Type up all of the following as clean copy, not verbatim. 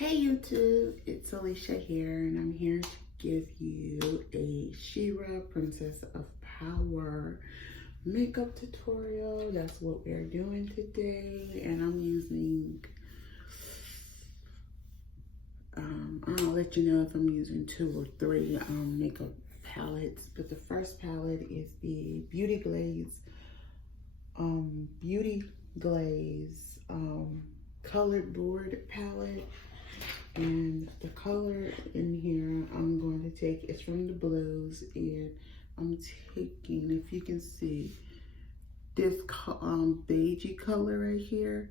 Hey YouTube, it's Alicia here, and I'm here to give you a Shira Princess of Power makeup tutorial. That's what we're doing today, and I'm using, I'll let you know if I'm using 2 or 3 makeup palettes, but the first palette is the Beauty Glaze colored board palette. And the color in here I'm going to take is from the blues, and I'm taking, if you can see, this beigey color right here,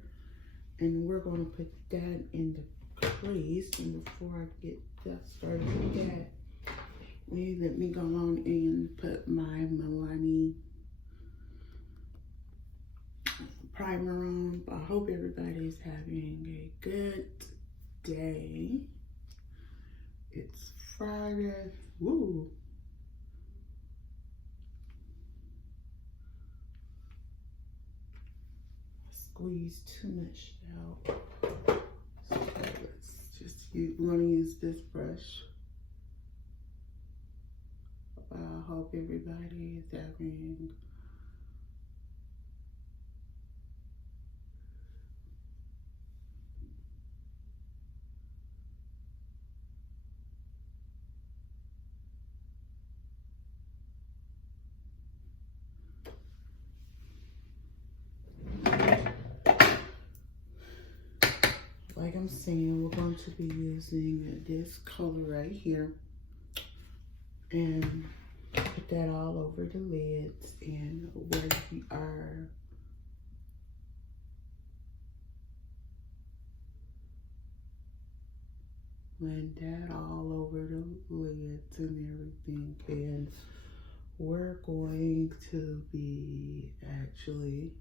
and we're going to put that in the crease. And before I get that started with that, let me go on and put my Milani primer on. I hope everybody's having a good day. It's Friday. Woo! I squeezed too much out. So let's just we're gonna use this brush. I hope everybody is having like I'm saying, we're going to be using this color right here and put that all over the lids and where we are. Blend that all over the lids and everything. And we're going to be actually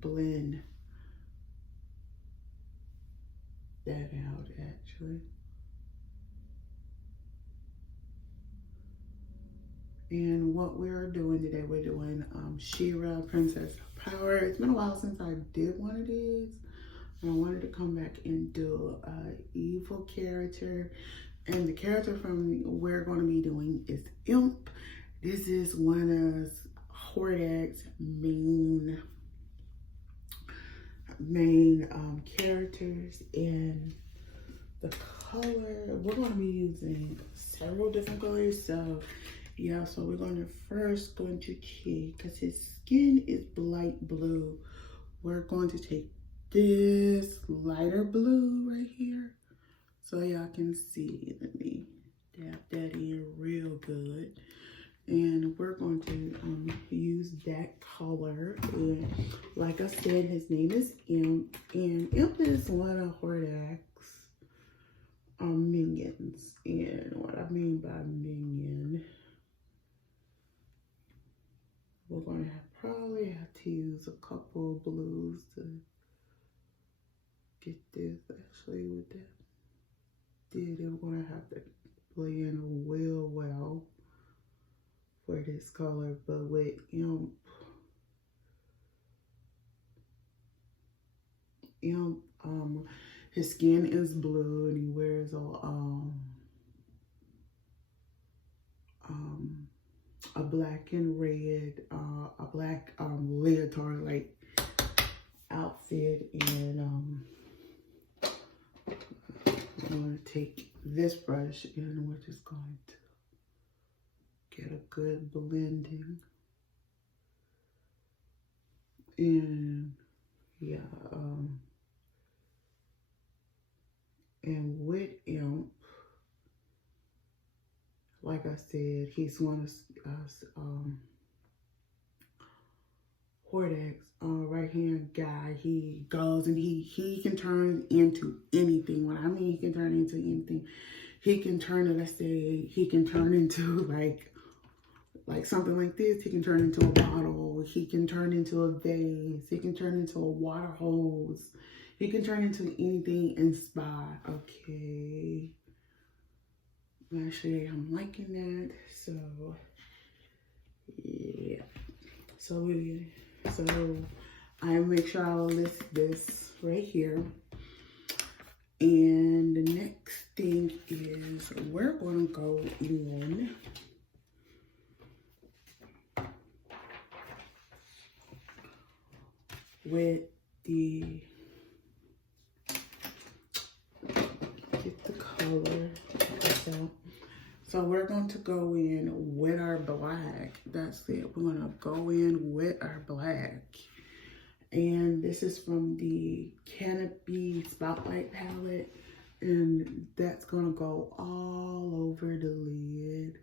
blend that out actually. And what we're doing today, we're doing Shira Princess of Power. It's been a while since I did one of these. I wanted to come back and do an evil character. And the character from we're going to be doing is Imp. This is one of Hordak's main characters. And the color, we're going to be using several different colors. So yeah, so we're going to key, because his skin is light blue. We're going to take this lighter blue right here so y'all can see. Let me dab that in real good. And we're going to use that color. And like I said, his name is Imp, and Imp is one of Hordak's minions. And what I mean by minion, we're going to probably have to use a couple of blues to get this actually with that. We're going to have to blend well for this color. But with Imp, his skin is blue, and he wears a black and red, a black leotard like outfit. And I'm going to take this brush and we're just going to get a good blending. And yeah, and with Imp, like I said, he's one of Hordak's right-hand guy. He goes and he can turn into anything. When I mean he can turn into anything, he can turn, let's say, he can turn into like something like this. He can turn into a bottle. He can turn into a vase. He can turn into a water hose. It can turn into anything inspired. Okay. Actually, I'm liking that. So, yeah. So I make sure I'll list this right here. And the next thing is we're going to go in with the, get the color. So we're going to go in with our black. That's it. We're going to go in with our black. And this is from the Uncanny Spotlight palette. And that's going to go all over the lid.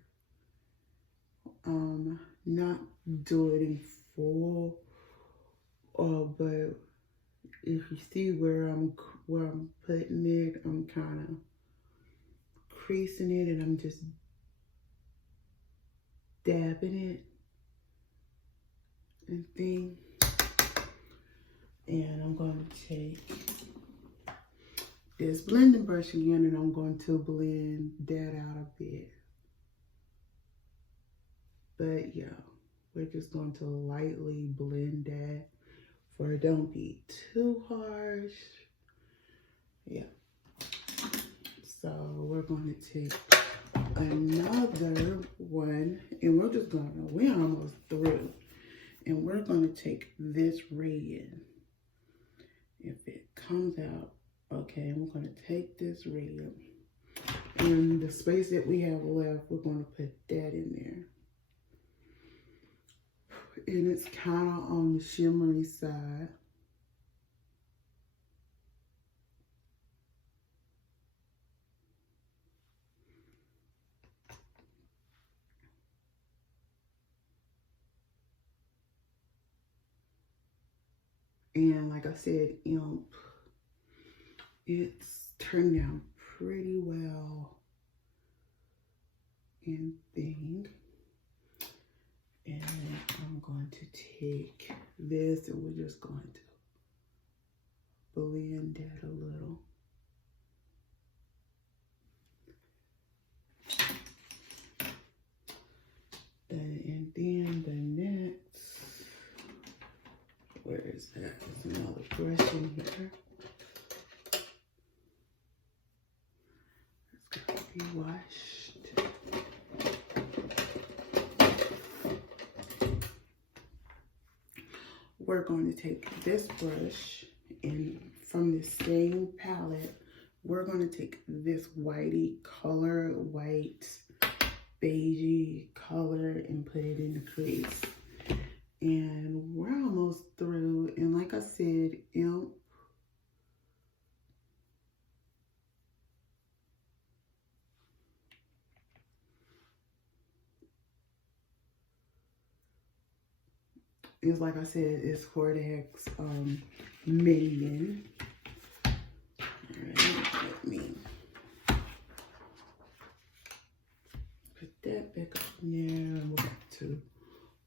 Not do it in full. But if you see where I'm putting it, I'm kind of creasing it and I'm just dabbing it and thing. And I'm going to take this blending brush again and I'm going to blend that out a bit. But yeah, we're just going to lightly blend that for it don't be too harsh. Yeah. So we're going to take another one and we're almost through. And we're going to take this red. If it comes out, okay, we're going to take this red. And the space that we have left, we're going to put that in there. And it's kind of on the shimmery side. And like I said, it's turned out pretty well and thing. And I'm going to take this and we're just going to blend that a little. And then the next, where is that? There's another brush in here. It's got to be washed. We're going to take this brush and from the same palette, we're going to take this whitey color, white, beigey color and put it in the crease. And we're almost through. And like I said, it's like I said, it's Cortex Minion. Alright, let me put that back up in there. And we'll have to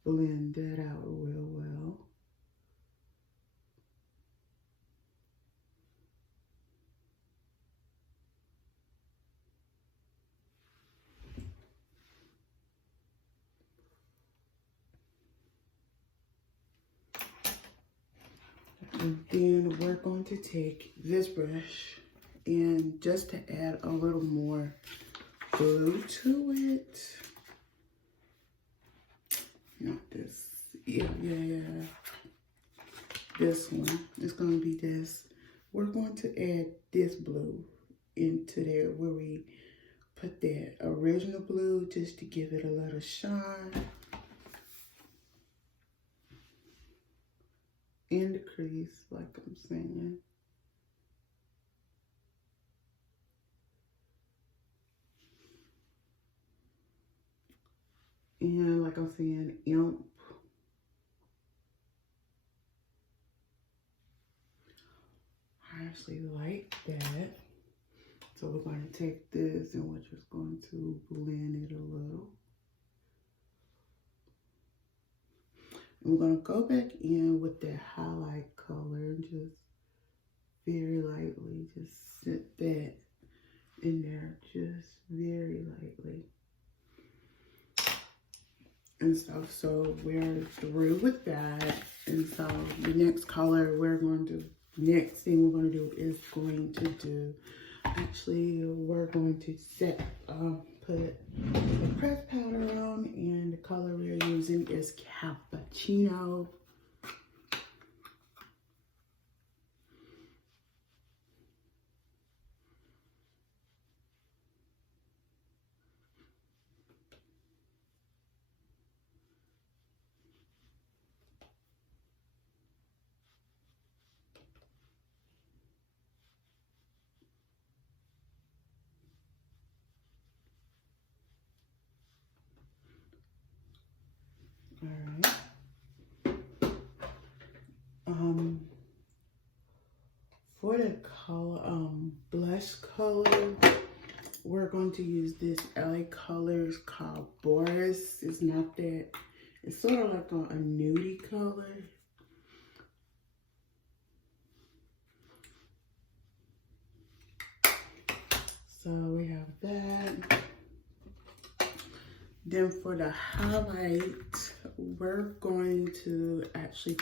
blend that out real well. And then we're going to take this brush and just to add a little more blue to it. Not this. Yeah. This one. It's going to be this. We're going to add this blue into there where we put that original blue just to give it a little shine. In the crease, like I'm saying. And like I'm saying, I actually like that. So we're going to take this and we're just going to blend it a little. And we're going to go back in with that highlight color and just very lightly. Just set that in there, just very lightly. And stuff. So we're through with that. And so the next color next thing we're going to do is actually we're going to put the pressed powder on, and the color we're using is Cappuccino. All right. For the color, blush color, we're going to use this LA Colors called Boris. It's not that, it's sort of like a nudie color. So we have that. Then for the highlight, we're going to actually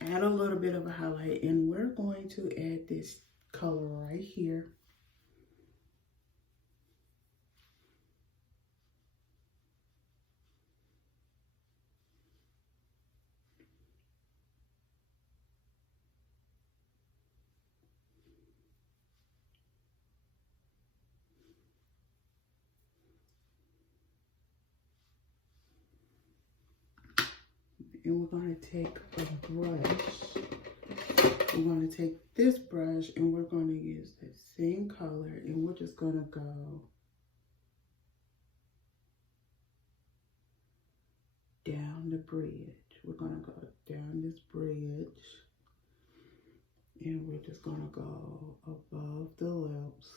add a little bit of a highlight, and we're going to add this color right here. And we're going to take a brush. We're going to take this brush and we're going to use the same color, and we're just going to go down the bridge. We're going to go down this bridge, and we're just going to go above the lips.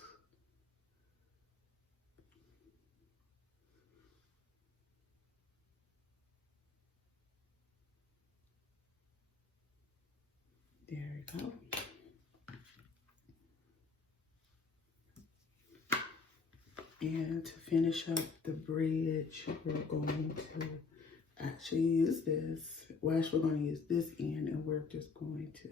There we go. And to finish up the bridge, we're going to actually use this. Well, actually, we're going to use this end, and we're just going to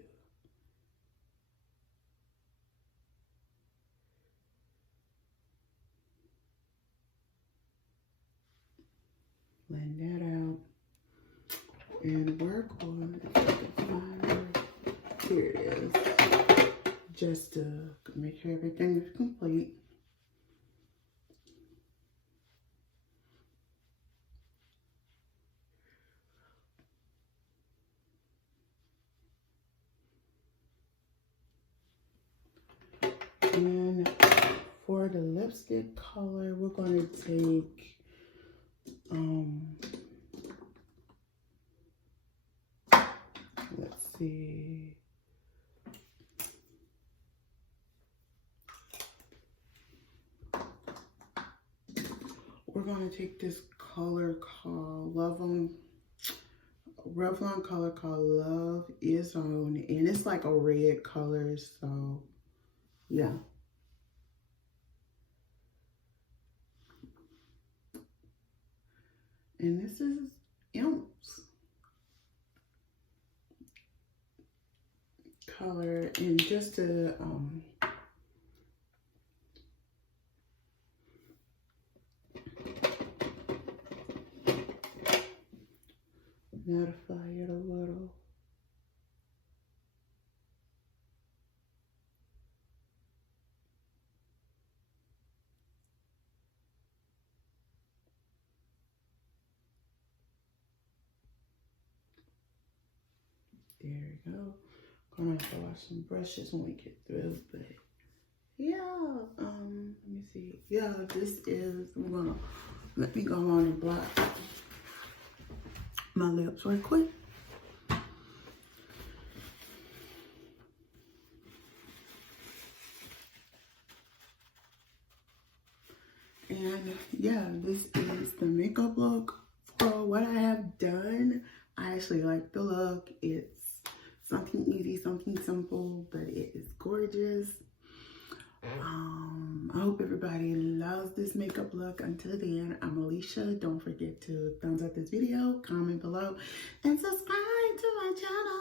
blend that out. And we're going to find, here it is, just to make sure everything is complete. And for the lipstick color, we're going to take let's see, we're going to take this color called Revlon color called Love Is On, and it's like a red color, so yeah. And this is Imp's color, and just to modify it a little. There we go. Gonna have to wash some brushes when we get through, but yeah, let me see. Yeah, this is, let me go on and block my lips right quick. And yeah, this is the makeup look for what I have done. I actually like the look. It's Something easy, something simple, but it is gorgeous. I hope everybody loves this makeup look. Until then, I'm Alicia. Don't forget to thumbs up this video, comment below, and subscribe to my channel.